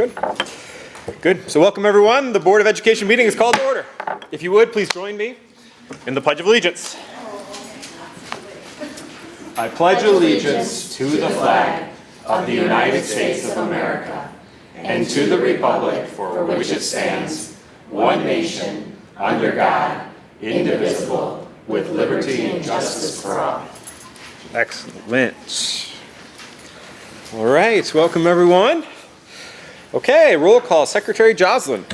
Good. Good. So welcome everyone. The Board of Education meeting is called to order. If you would, please join me in the Pledge of Allegiance. I pledge allegiance to the flag of the United States of America and to the republic for which it stands, one nation, under God, indivisible, with liberty and justice for all. Excellent. All right, welcome everyone. Okay, roll call. Secretary Joslin.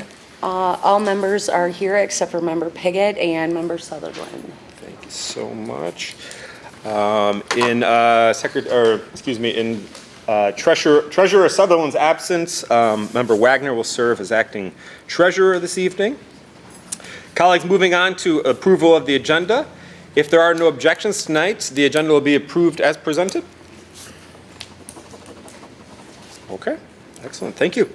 All members are here except for Member Piggott and Member Sutherland. Thank you so much. In Treasurer Sutherland's absence, Member Wagner will serve as acting treasurer this evening. Colleagues, moving on to approval of the agenda. If there are no objections tonight, the agenda will be approved as presented. Okay, excellent, thank you.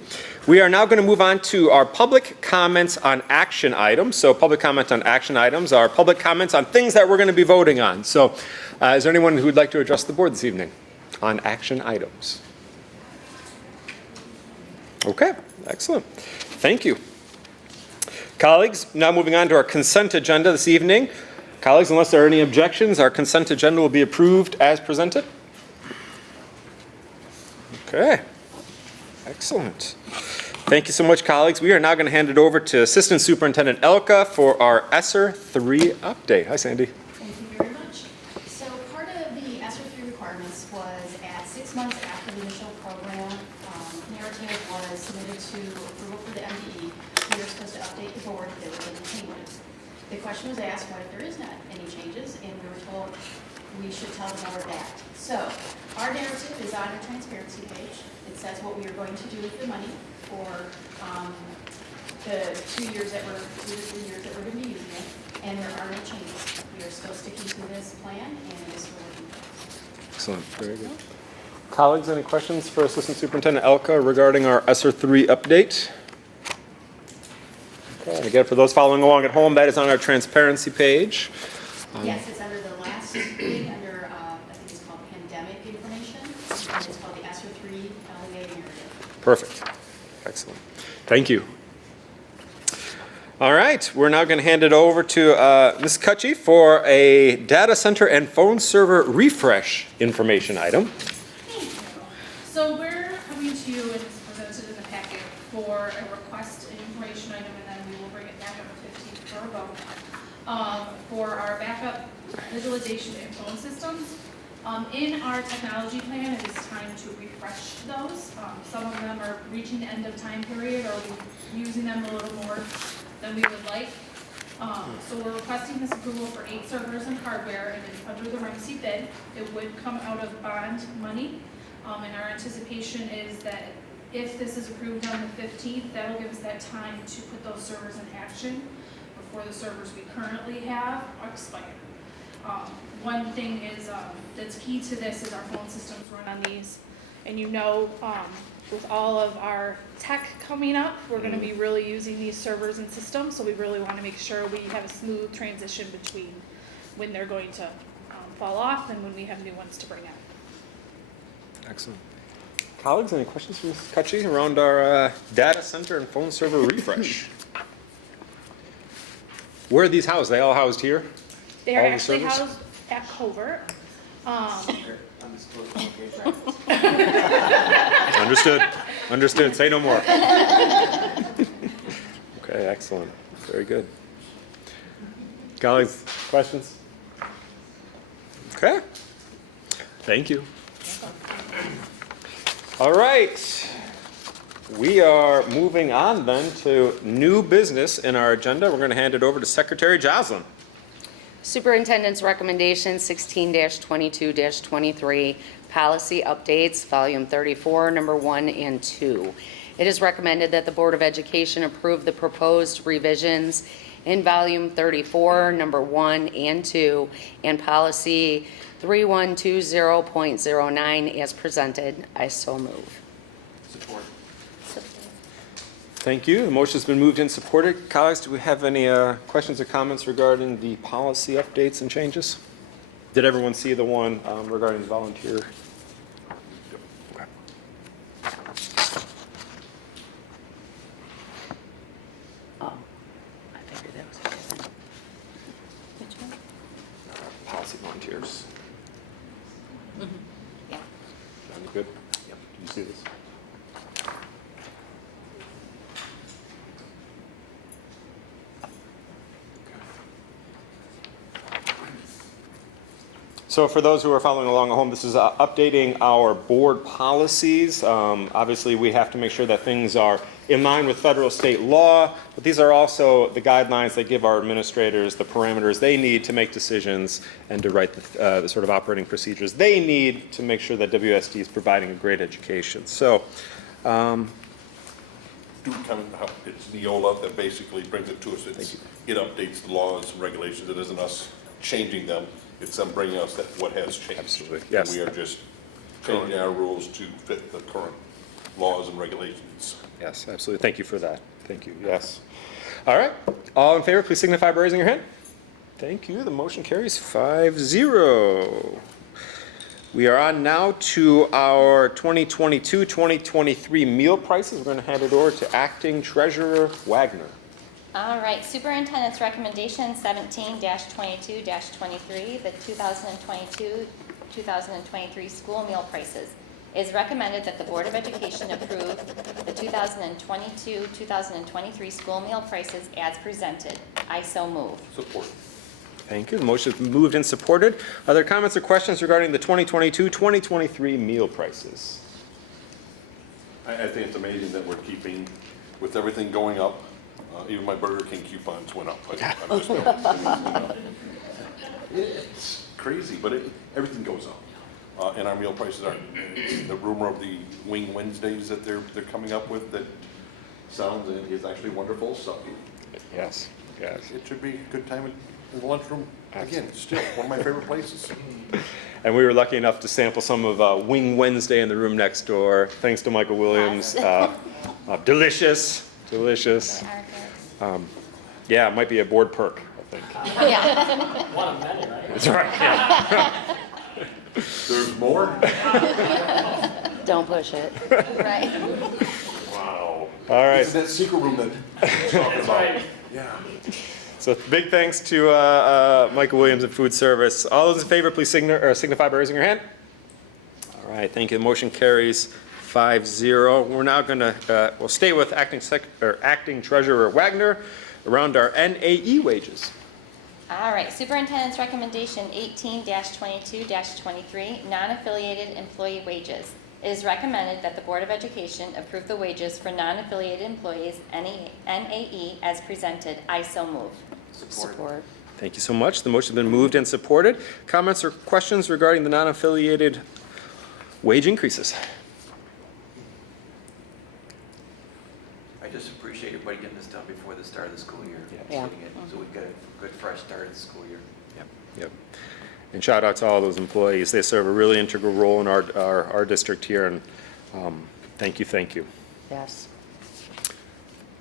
We are now going to move on to our public comments on action items. So public comment on action items are public comments on things that we're going to be voting on. So is there anyone who would like to address the board this evening on action items? Okay, excellent, thank you. Colleagues, now moving on to our consent agenda this evening. Colleagues, unless there are any objections, our consent agenda will be approved as presented. Okay. Excellent. Thank you so much, colleagues. We are now going to hand it over to Assistant Superintendent Elka for our ESSER 3 update. Hi, Sandy. Thank you very much. So part of the ESSER 3 requirements was at 6 months after the initial program narrative was submitted to approval for the MDE, we were supposed to update the board if there were any changes. The question was asked, what if there is not any changes? And we were told we should tell the board that. So our narrative is on your transparency page. It says what we are going to do with the money for the 2 to 3 years that we're going to be using it, and there are no changes. We are still sticking to this plan, and this will be. Excellent. Very good. Colleagues, any questions for Assistant Superintendent Elka regarding our ESSER 3 update? Okay. And again, for those following along at home, that is on our transparency page. Yes, it's under the last thing under, I think it's called pandemic information, and it's called the ESSER 3 LEA narrative. Perfect. Excellent. Thank you. All right, we're now going to hand it over to Ms. Cutchy for a data center and phone server refresh information item. Thank you. So we're coming to you, and it's presented in the packet, for a request an information item, and then we will bring it back on the 15th for a vote. For our backup visualization and phone systems. In our technology plan, it is time to refresh those. Some of them are reaching the end of time period, or we're using them a little more than we would like. So we're requesting this approval for 8 servers and hardware, and it's under the REMC bid. It would come out of bond money, and our anticipation is that if this is approved on the 15th, that'll give us that time to put those servers in action before the servers we currently have expire. One thing is that's key to this is our phone systems run on these, and with all of our tech coming up, we're going to be really using these servers and systems, so we really want to make sure we have a smooth transition between when they're going to fall off and when we have new ones to bring in. Excellent. Colleagues, any questions for Ms. Cutchy around our data center and phone server refresh? Where are these housed? Are they all housed here? They are All the actually servers? housed at Covert. Understood. Understood. Say no more. Okay, excellent. Very good. Colleagues, questions? Okay. Thank you. All right. We are moving on then to new business in our agenda. We're going to hand it over to Secretary Joslin. Superintendent's recommendation 16-22-23, policy updates, volume 34, number 1 and 2. It is recommended that the Board of Education approve the proposed revisions in volume 34, number 1 and 2, and policy 3120.09 as presented. I so move. Support. Thank you. The motion has been moved and supported. Colleagues, do we have any questions or comments regarding the policy updates and changes? Did everyone see the one regarding volunteer? Okay. policy volunteers. Yeah. John, you good? Yep. Did you see this? So for those who are following along at home, this is updating our board policies. Obviously, we have to make sure that things are in line with federal state law, but these are also the guidelines that give our administrators the parameters they need to make decisions and to write the sort of operating procedures they need to make sure that WSD is providing a great education. So, It's Neola that basically brings it to us. It updates the laws and regulations. It isn't us changing them. It's them bringing us what has changed. Absolutely, yes. And we are just changing our rules to fit the current laws and regulations. yes, absolutely. Thank you for that. Thank you. Yes. All right. All in favor, please signify by raising your hand. Thank you. The motion carries 5-0. We are on now to our 2022-2023 meal prices. We're going to hand it over to Acting Treasurer Wagner. All right, Superintendent's Recommendation 17-22-23, the 2022-2023 school meal prices. It is recommended that the Board of Education approve the 2022-2023 school meal prices as presented. I so move. Support. Thank you. The motion is moved and supported. Are there comments or questions regarding the 2022-2023 meal prices? I think it's amazing that we're keeping, with everything going up, even my Burger King coupons went up. I'm just it's crazy, but everything goes up. And our meal prices aren't. The rumor of the Wing Wednesdays that they're coming up with that sounds and is actually wonderful. So Yes. Yes. it should be a good time in the lunchroom. Again, still one of my favorite places. And we were lucky enough to sample some of Wing Wednesday in the room next door. Thanks to Michael Williams. Delicious. Delicious. Yeah, it might be a board perk, I think. Yeah. What a menu, right? That's right. Yeah. There's more? Don't push it. Right. Wow. All right. It's that secret room that we're talking That's about. right. Yeah. So big thanks to Michael Williams and Food Service. All those in favor, please signify by raising your hand. All right, thank you. The motion carries 5-0. We're now going to, we'll stay with Acting Treasurer Wagner around our NAE wages. All right, Superintendent's Recommendation 18-22-23, non-affiliated employee wages. It is recommended that the Board of Education approve the wages for non-affiliated employees, NAE, as presented. I so move. Support. Thank you so much. The motion has been moved and supported. Comments or questions regarding the non-affiliated wage increases? I just appreciate everybody getting this done before the start of the school year. Yeah. Getting it, so we've got a good, fresh start of the school year. Yep. Yep. And shout out to all those employees. They serve a really integral role in our district here, and thank you, thank you. Yes.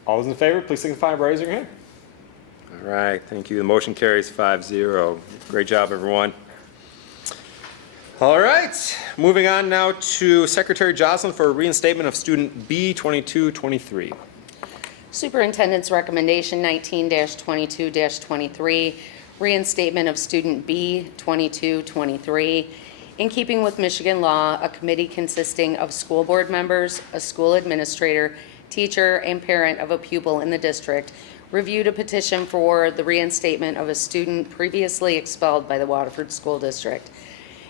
All those in favor, please signify by raising your hand. All right, thank you. The motion carries 5-0. Great job, everyone. All right, moving on now to Secretary Jocelyn for a reinstatement of student B2223. Superintendent's Recommendation 19-22-23, reinstatement of student B2223. In keeping with Michigan law, a committee consisting of school board members, a school administrator, teacher, and parent of a pupil in the district reviewed a petition for the reinstatement of a student previously expelled by the Waterford School District.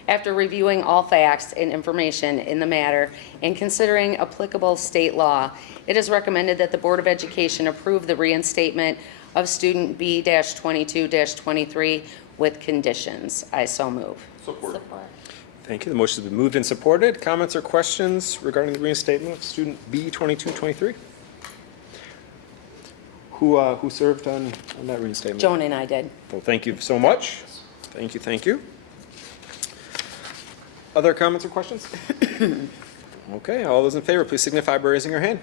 After reviewing all facts and information in the matter and considering applicable state law, it is recommended that the Board of Education approve the reinstatement of student B-22-23 with conditions. I so move. Support. Thank you. The motion has been moved and supported. Comments or questions regarding the reinstatement of student B2223? Who served on that reinstatement? Joan and I did. Well, thank you so much. Thank you, thank you. Other comments or questions? Okay, all those in favor, please signify by raising your hand.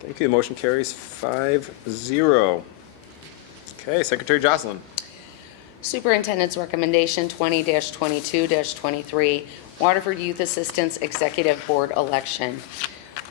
Thank you. The motion carries 5-0. Okay, Secretary Jocelyn. Superintendent's Recommendation 20-22-23, Waterford Youth Assistance Executive Board election.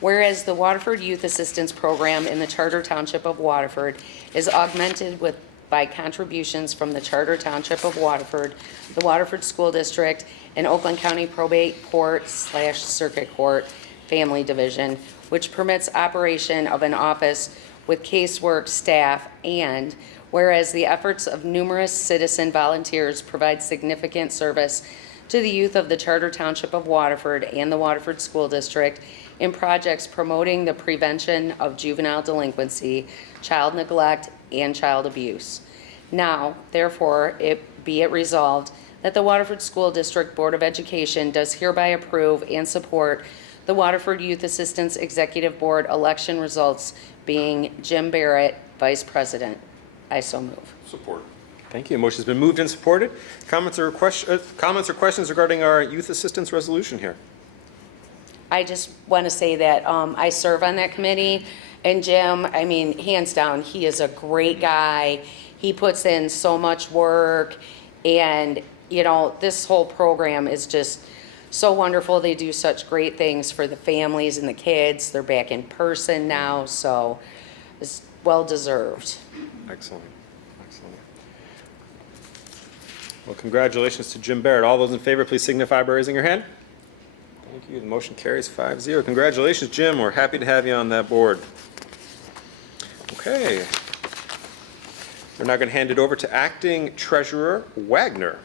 Whereas the Waterford Youth Assistance Program in the Charter Township of Waterford is augmented with by contributions from the Charter Township of Waterford, the Waterford School District, and Oakland County Probate Court/Circuit Court Family Division, which permits operation of an office with casework staff, and whereas the efforts of numerous citizen volunteers provide significant service to the youth of the Charter Township of Waterford and the Waterford School District in projects promoting the prevention of juvenile delinquency, child neglect, and child abuse. Now, therefore, be it resolved that the Waterford School District Board of Education does hereby approve and support the Waterford Youth Assistance Executive Board election results being Jim Barrett, Vice President. I so move. Support. Thank you. Motion's been moved and supported. Comments or questions regarding our youth assistance resolution here? I just want to say that I serve on that committee, and Jim, I mean, hands down, he is a great guy. He puts in so much work, and, you know, this whole program is just so wonderful. They do such great things for the families and the kids. They're back in person now, so it's well-deserved. Excellent. Excellent. Well, congratulations to Jim Barrett. All those in favor, please signify by raising your hand. Thank you. The motion carries 5-0. Congratulations, Jim. We're happy to have you on that board. Okay. We're now going to hand it over to Acting Treasurer Wagner.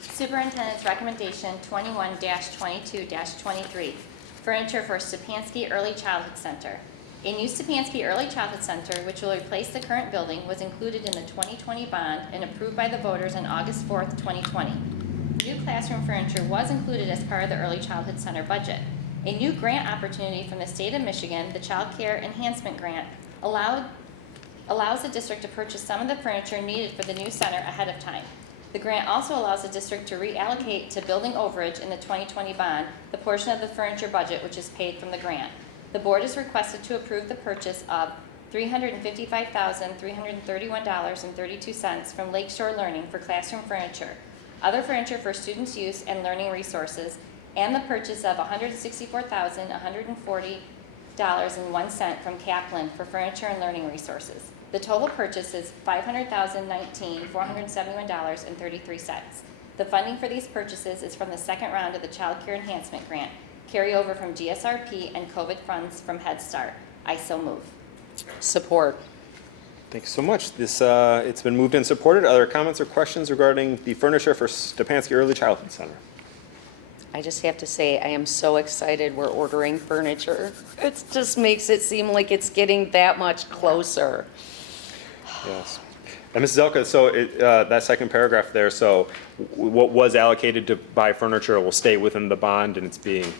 Superintendent's recommendation 21-22-23, furniture for Stepanski Early Childhood Center. A new Stepanski Early Childhood Center, which will replace the current building, was included in the 2020 bond and approved by the voters on August 4th, 2020. New classroom furniture was included as part of the Early Childhood Center budget. A new grant opportunity from the state of Michigan, the Child Care Enhancement Grant, allows the district to purchase some of the furniture needed for the new center ahead of time. The grant also allows the district to reallocate to building overage in the 2020 bond the portion of the furniture budget which is paid from the grant. The board is requested to approve the purchase of $355,331.32 from Lakeshore Learning for classroom furniture, other furniture for students' use and learning resources, and the purchase of $164,140.01 from Kaplan for furniture and learning resources. The total purchase is $500,019,471.33. The funding for these purchases is from the second round of the Child Care Enhancement Grant, carryover from GSRP and COVID funds from Head Start. I so move. Support. Thank you so much. This, it's been moved and supported. Other comments or questions regarding the furniture for Stepanski Early Childhood Center? I just have to say, I am so excited we're ordering furniture. It just makes it seem like it's getting that much closer. Yes. And Mrs. Zelka, so that second paragraph there, so what was allocated to buy furniture will stay within the bond and it's being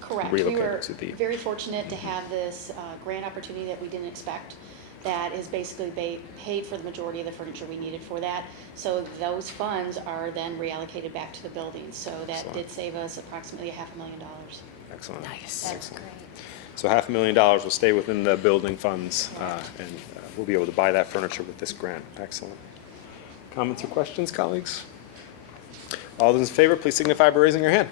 Correct. We were relocated to the... very fortunate to have this grant opportunity that we didn't expect. That is basically paid for the majority of the furniture we needed for that. So those funds are then reallocated back to the building. So that Excellent. did save us approximately $500,000. Excellent. Nice. That's Excellent. great. So $500,000 will stay within the building funds, and we'll be able to buy that furniture with this grant. Excellent. Comments or questions, colleagues? All those in favor, please signify by raising your hand.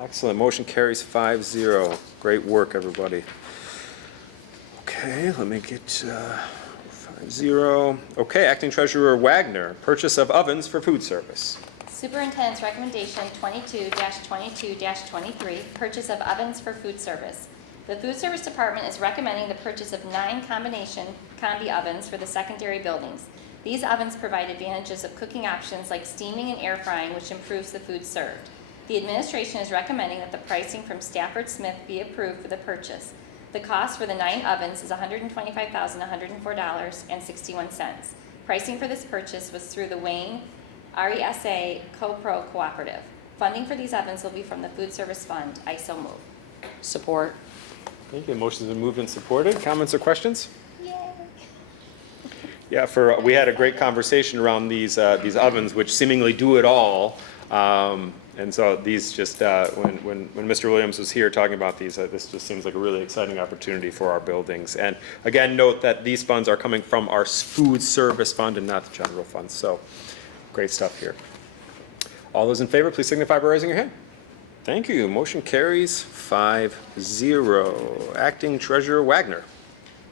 Excellent. Motion carries 5-0. Great work, everybody. Okay, let me get 5-0. Okay, Acting Treasurer Wagner, purchase of ovens for food service. Superintendent's recommendation 22-22-23, purchase of ovens for food service. The food service department is recommending the purchase of 9 combination combi ovens for the secondary buildings. These ovens provide advantages of cooking options like steaming and air frying, which improves the food served. The administration is recommending that the pricing from Stafford Smith be approved for the purchase. The cost for the 9 ovens is $125,104.61. Pricing for this purchase was through the Wayne RESA Co-Pro Cooperative. Funding for these ovens will be from the Food Service Fund. I so move. Support. Thank you. Motion's been moved and supported. Comments or questions? Yay! Yeah, we had a great conversation around these ovens, which seemingly do it all. And so these just, when Mr. Williams was here talking about these, this just seems like a really exciting opportunity for our buildings. And again, note that these funds are coming from our food service fund and not the general fund. So great stuff here. All those in favor, please signify by raising your hand. Thank you. Motion carries 5-0. Acting Treasurer Wagner.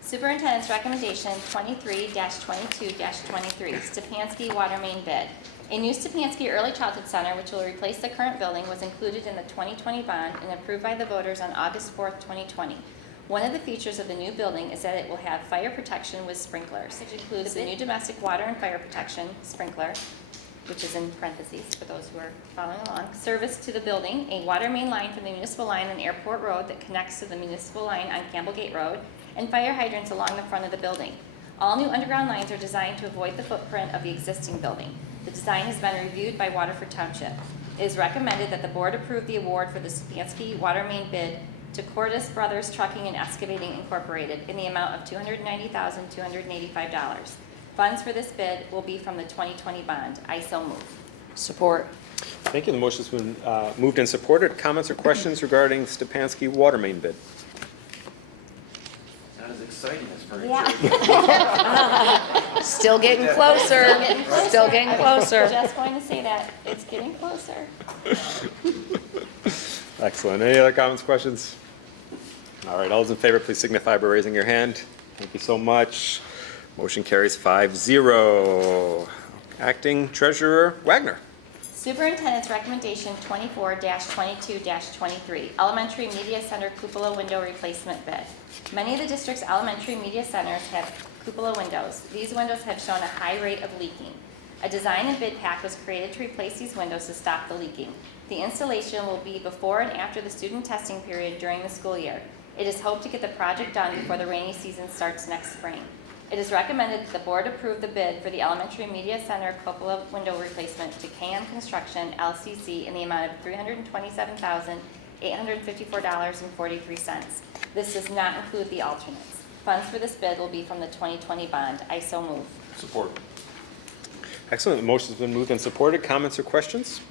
Superintendent's recommendation 23-22-23, Stepanski water main bid. A new Stepanski Early Childhood Center, which will replace the current building, was included in the 2020 bond and approved by the voters on August 4th, 2020. One of the features of the new building is that it will have fire protection with sprinklers. It includes the new domestic water and fire protection sprinkler, which is in parentheses for those who are following along, service to the building, a water main line from the municipal line on Airport Road that connects to the municipal line on Campbellgate Road, and fire hydrants along the front of the building. All new underground lines are designed to avoid the footprint of the existing building. The design has been reviewed by Waterford Township. It is recommended that the board approve the award for the Stepanski water main bid to Cordis Brothers Trucking and Excavating Incorporated in the amount of $290,285. Funds for this bid will be from the 2020 bond. I so move. Support. Thank you. The motion's been moved and supported. Comments or questions regarding Stepanski water main bid? Not as exciting as furniture. Yeah. Still getting closer. Still getting I was closer. just going to say that. It's getting closer. Excellent. Any other comments, questions? All right, all those in favor, please signify by raising your hand. Thank you so much. Motion carries 5-0. Acting Treasurer Wagner. Superintendent's recommendation 24-22-23, Elementary Media Center cupola window replacement bid. Many of the district's elementary media centers have cupola windows. These windows have shown a high rate of leaking. A design and bid pack was created to replace these windows to stop the leaking. The installation will be before and after the student testing period during the school year. It is hoped to get the project done before the rainy season starts next spring. It is recommended that the board approve the bid for the Elementary Media Center cupola window replacement to KM Construction, LCC, in the amount of $327,854.43. This does not include the alternates. Funds for this bid will be from the 2020 bond. I so move. Support. Excellent. The motion's been moved and supported. Comments or questions?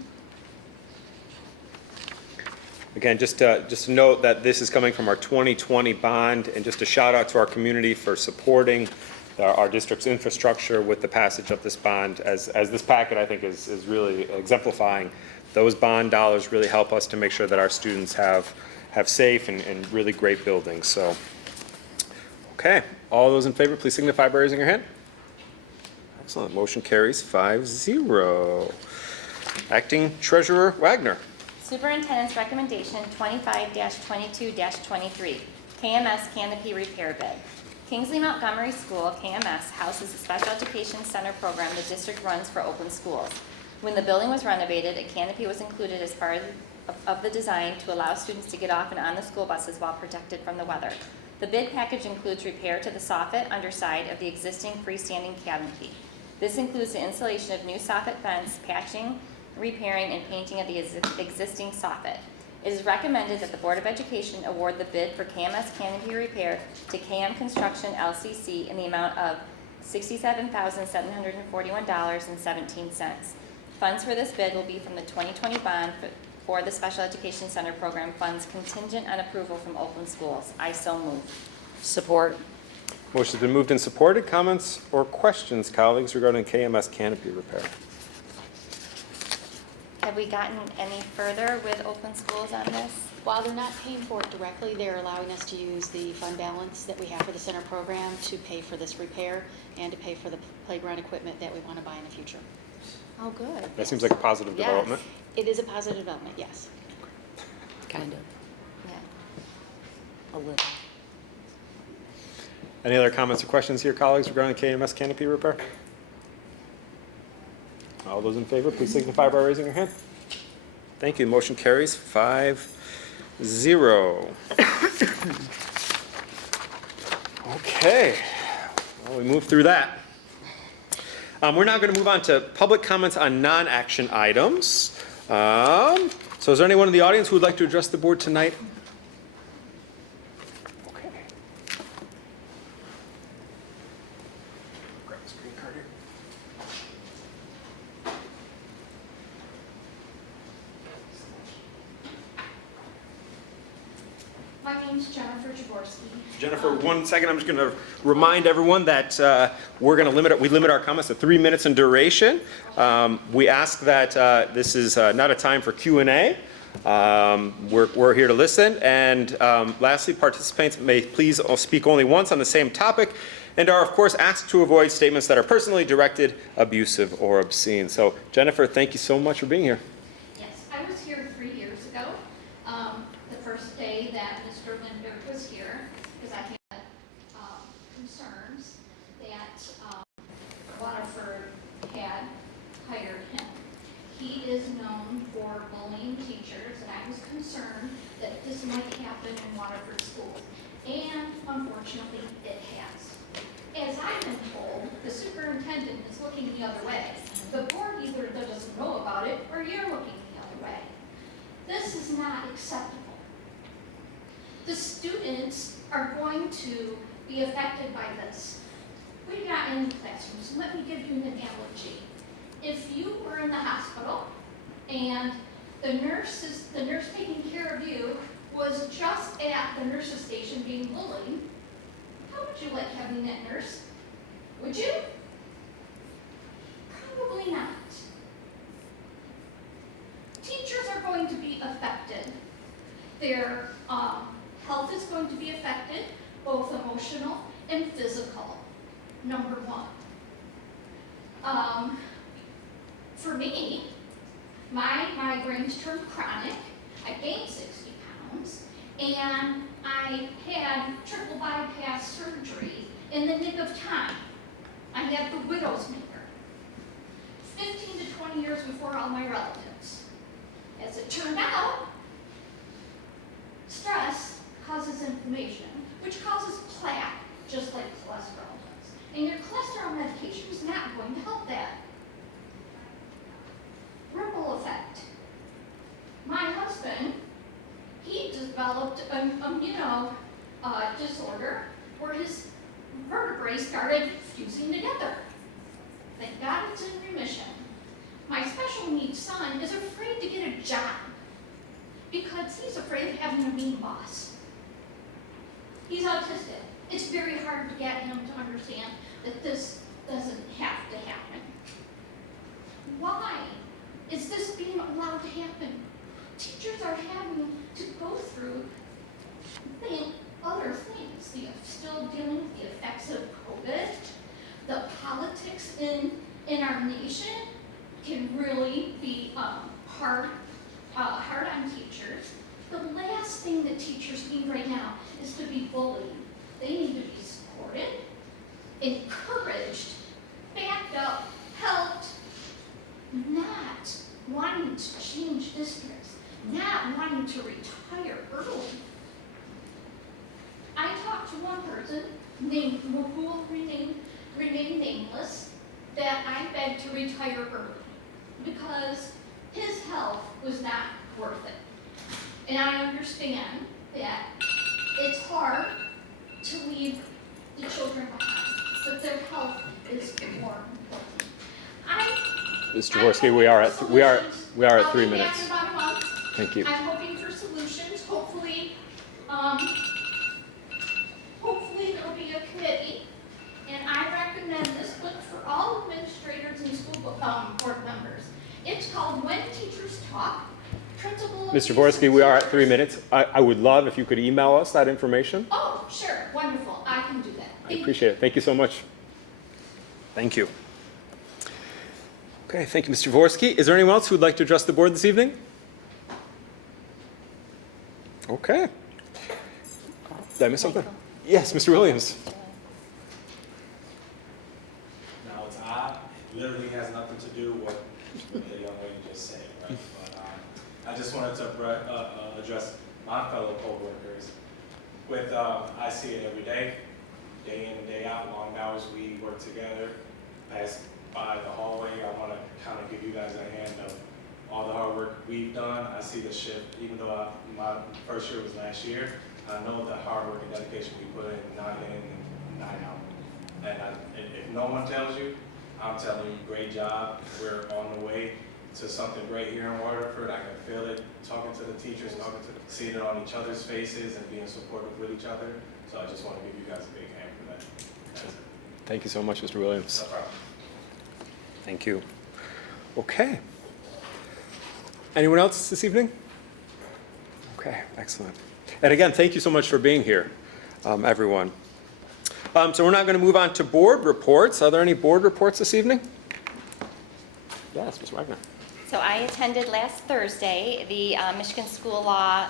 Again, just to note that this is coming from our 2020 bond, and just a shout out to our community for supporting our district's infrastructure with the passage of this bond. As this packet, I think, is really exemplifying, those bond dollars really help us to make sure that our students have safe and really great buildings. So, okay, all those in favor, please signify by raising your hand. Excellent. Motion carries 5-0. Acting Treasurer Wagner. Superintendent's recommendation 25-22-23, KMS canopy repair bid. Kingsley Montgomery School, KMS, houses a special education center program the district runs for open schools. When the building was renovated, a canopy was included as part of the design to allow students to get off and on the school buses while protected from the weather. The bid package includes repair to the soffit underside of the existing freestanding canopy. This includes the installation of new soffit vents, patching, repairing, and painting of the existing soffit. It is recommended that the Board of Education award the bid for KMS canopy repair to KM Construction LCC in the amount of $67,741.17. Funds for this bid will be from the 2020 bond for the Special Education Center program funds contingent on approval from Oakland Schools. I so move. Support. Motion's been moved and supported. Comments or questions, colleagues, regarding KMS canopy repair? Have we gotten any further with Oakland Schools on this? While they're not paying for it directly, they're allowing us to use the fund balance that we have for the center program to pay for this repair and to pay for the playground equipment that we want to buy in the future. Oh, good. That seems like a positive Yes. development. It is a positive development, yes. Kind of. Yeah. A little. Any other comments or questions here, colleagues, regarding KMS canopy repair? All those in favor, please signify by raising your hand. Thank you. Motion carries 5-0. Okay. Well, we moved through that. We're now going to move on to public comments on non-action items. So is there anyone in the audience who would like to address the board tonight? Okay. Grab this green card here. My name's Jennifer Jaworski. Jennifer, 1 second. I'm just going to remind everyone that we limit our comments to 3 minutes in duration. We ask that this is not a time for Q&A. We're here to listen. And lastly, participants may please speak only once on the same topic and are, of course, asked to avoid statements that are personally directed, abusive, or obscene. So, Jennifer, thank you so much for being here. Yes, I was here 3 years ago, the first day that Mr. Lindbergh was here, because I had concerns that Waterford had hired him. He is known for bullying teachers, and I was concerned that this might happen in Waterford schools. And unfortunately, it has. As I've been told, the superintendent is looking the other way. The board either doesn't know about it, or you're looking the other way. This is not acceptable. The students are going to be affected by this. We've got in the classrooms, so let me give you an analogy. If you were in the hospital and the nurse taking care of you was just at the nurse's station being bullied, how would you like having that nurse? Would you? Probably not. Teachers are going to be affected. Their health is going to be affected, both emotional and physical, number one. For me, my migraines turned chronic. I gained 60 pounds, and I had triple bypass surgery in the nick of time. I had the widow's maker, 15 to 20 years before all my relatives. As it turned out, stress causes inflammation, which causes plaque, just like cholesterol does. And your cholesterol medication is not going to help that. Ripple effect. My husband, he developed a disorder where his vertebrae started fusing together. Thank God it's in remission. My special needs son is afraid to get a job because he's afraid of having a mean boss. He's autistic. It's very hard to get him to understand that this doesn't have to happen. Why is this being allowed to happen? Teachers are having to go through other things. They're still dealing with the effects of COVID. The politics in our nation can really be hard on teachers. The last thing that teachers need right now is to be bullied. They need to be supported, encouraged, backed up, helped, not wanting to change districts, not wanting to retire early. I talked to one person who will remain nameless that I begged to retire early because his health was not worth it. And I understand that it's hard to leave the children behind, but their health is more important. Mr. Jaworski, we are at 3 minutes. I'll be back in about a month. Thank you. I'm hoping for solutions. Hopefully there'll be a committee, and I recommend this book for all administrators and school board members. It's called When Teachers Talk. Mr. Jaworski, we are at 3 minutes. I would love if you could email us that information. Oh, sure. Wonderful. I can do that. I appreciate it. Thank you so much. Thank you. Okay, thank you, Mr. Jaworski. Is there anyone else who would like to address the board this evening? Okay. Did I miss something? Yes, Mr. Williams. Now, it's odd, it literally has nothing to do with what the young lady just said, right? But I just wanted to address my fellow co-workers with, I see it every day in and day out, long hours we work together. Pass by the hallway, I want to kind of give you guys a hand of all the hard work we've done. I see the shift, even though my first year was last year, I know the hard work and dedication we put in, night in and night out. And if no one tells you, I'm telling you, great job. We're on the way to something great here in Waterford. I can feel it, talking to the teachers, seeing it on each other's faces and being supportive with each other. So I just want to give you guys a big hand for that. That's it. Thank you so much, Mr. Williams. No problem. Thank you. Okay. Anyone else this evening? Okay, excellent. And again, thank you so much for being here, everyone. So we're now going to move on to board reports. Are there any board reports this evening? Yes, Ms. Wagner. So I attended last Thursday the Michigan School Law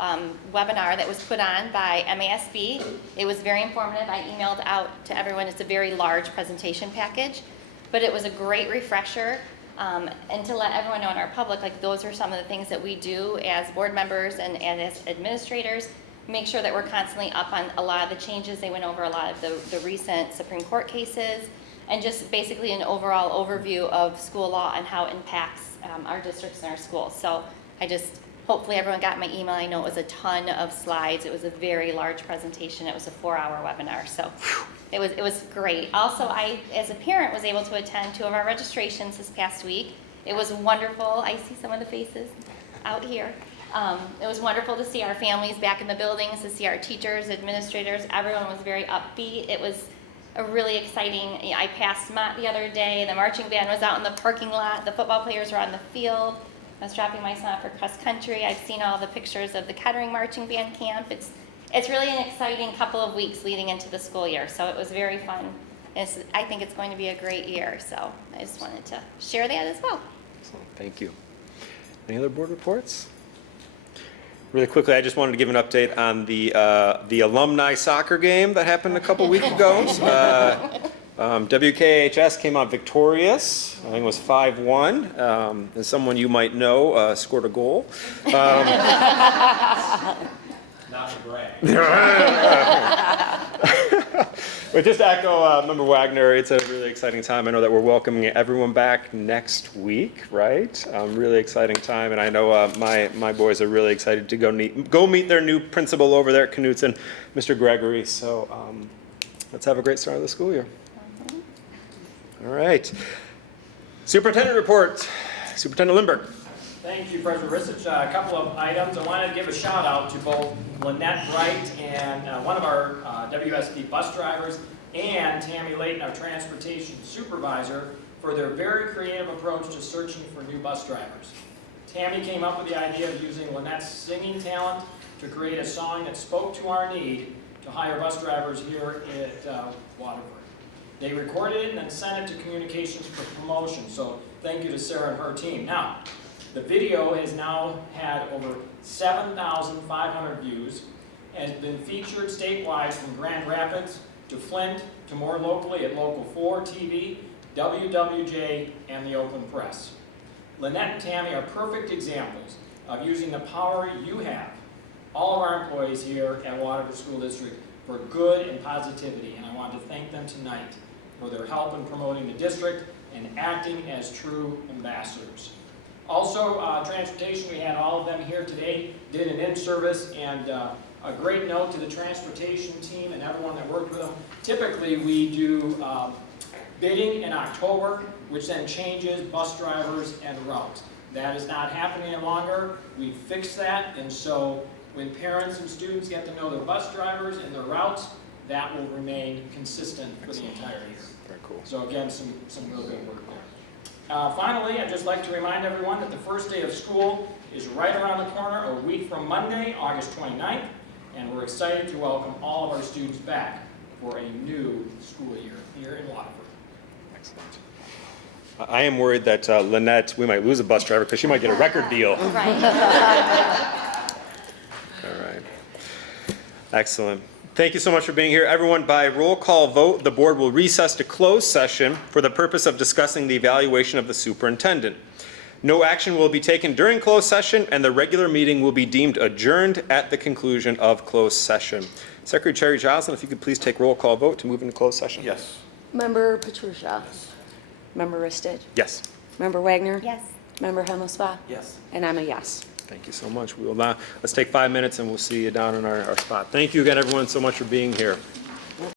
webinar that was put on by MASB. It was very informative. I emailed out to everyone. It's a very large presentation package, but it was a great refresher. And to let everyone know in our public, like those are some of the things that we do as board members and as administrators, make sure that we're constantly up on a lot of the changes. They went over a lot of the recent Supreme Court cases, and just basically an overall overview of school law and how it impacts our districts and our schools. So hopefully everyone got my email. I know it was a ton of slides. It was a very large presentation. It was a 4-hour webinar, so it was great. Also, I, as a parent, was able to attend 2 of our registrations this past week. It was wonderful. I see some of the faces out here. It was wonderful to see our families back in the buildings, to see our teachers, administrators. Everyone was very upbeat. It was a really exciting, I passed Mott the other day. The marching band was out in the parking lot. The football players were on the field. I was dropping my son off for cross country. I've seen all the pictures of the Kettering marching band camp. It's really an exciting couple of weeks leading into the school year, so it was very fun. I think it's going to be a great year, so I just wanted to share that as well. Excellent. Thank you. Any other board reports? Really quickly, I just wanted to give an update on the alumni soccer game that happened a couple weeks ago. WKHS came out victorious. I think it was 5-1. And someone you might know scored a goal. Not to brag. But just to echo Member Wagner, it's a really exciting time. I know that we're welcoming everyone back next week, right? Really exciting time, and I know my boys are really excited to go meet their new principal over there at Knutson, Mr. Gregory. So let's have a great start of the school year. All right. Superintendent report. Superintendent Lindbergh. Thank you, President Rissich. A couple of items. I wanted to give a shout out to both Lynette Bright and one of our WSD bus drivers and Tammy Layton, our transportation supervisor, for their very creative approach to searching for new bus drivers. Tammy came up with the idea of using Lynette's singing talent to create a song that spoke to our need to hire bus drivers here at Waterford. They recorded it and then sent it to communications for promotion, so thank you to Sarah and her team. Now, the video has now had over 7,500 views and has been featured statewide from Grand Rapids to Flint to more locally at Local 4 TV, WWJ, and the Oakland Press. Lynette and Tammy are perfect examples of using the power you have, all of our employees here at Waterford School District, for good and positivity, and I want to thank them tonight for their help in promoting the district and acting as true ambassadors. Also, transportation, we had all of them here today, did an in-service, and a great note to the transportation team and everyone that worked with them. Typically, we do bidding in October, which then changes bus drivers and routes. That is not happening any longer. We fixed that, and so when parents and students get to know their bus drivers and their routes, that will remain consistent for the entire year. Very cool. So again, some real good work there. Finally, I'd just like to remind everyone that the first day of school is right around the corner, a week from Monday, August 29th, and we're excited to welcome all of our students back for a new school year here in Waterford. Excellent. I am worried that Lynette, we might lose a bus driver because she might get a record deal. Right. All right. Excellent. Thank you so much for being here. Everyone, by roll call vote, the board will recess to closed session for the purpose of discussing the evaluation of the superintendent. No action will be taken during closed session, and the regular meeting will be deemed adjourned at the conclusion of closed session. Secretary Joslin, if you could please take roll call vote to move into closed session. Yes. Member Petrucia? Member Ristich? Yes. Member Wagner? Yes. Member Hemmelsbaugh? Yes. And I'm a yes. Thank you so much. We will now, let's take 5 minutes and we'll see you down in our spot. Thank you again, everyone, so much for being here.